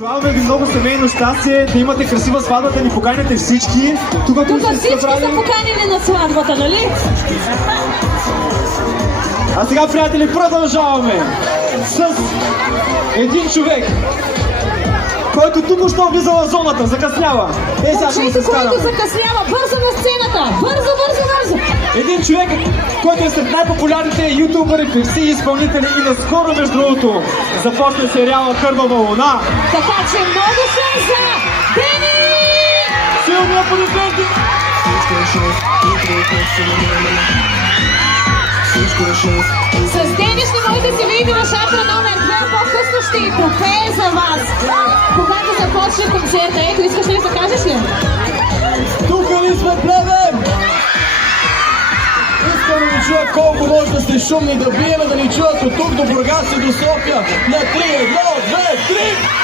Желаваме ви много семейно щастие, да имате красива сватба, да ни поканите всички. Тук всички са поканени на сватбата, нали? А сега, приятели, продължаваме с един човек, който тук-що влиза в зоната, закъснява. Сега ще му се скараме. Който закъснява, бързо на сцената! Бързо! Един човек, който е сред най-популярните ютубъри, певци и изпълнители и наскоро, между другото, започна сериала Кървава луна. Така че много шум за Дени! Силни аплодисменти! С Дени ще можете да се видите на шатра номер 2, по-късно ще и пропее за вас. Когато започне концерта, ето, искаш ли да кажеш ли? Тук ли сме, плебе? Искам да ви чуя колко може да сте шумни, да биеме, да ни чуят от тук до Бургас и до София. На 3, 1, 2, 3!